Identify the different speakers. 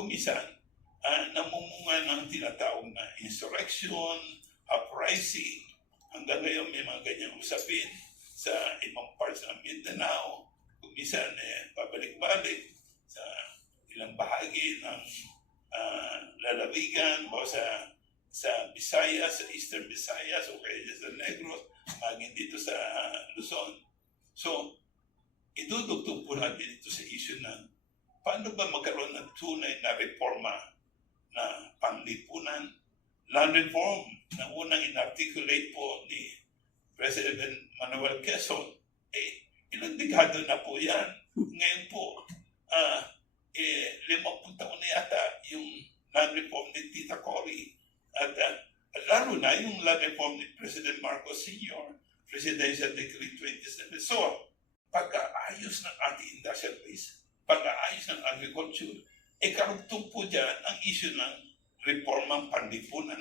Speaker 1: kumisan uh, namumunga ng tinatawag na insurrection, uprising. Hanggang ngayon may mga ganyang usapin sa ibang parts ng Mindanao. Kumisan eh, pabalik-balik sa ilang bahagi ng ah, lalawigan o sa sa Visayas, sa Eastern Visayas o kaya sa Negros, maging dito sa Luzon. So, idudugtong po natin ito sa issue na paano ba magkaroon ng tunay na reforma na panlipunan, land reform na unang inarticulate po ni President Manuel Quezon. Eh, ilang dekado na po yan. Ngayon po, ah, eh, limang taon na yata yung land reform ni Tita Cory. At ah, lalo na yung land reform ni President Marcos Sr., Presidential Decree 27. So, pagkaayos ng ating industrial base, pagkaayos ng agriculture, eh karugtong po dyan ang issue ng reformang panlipunan,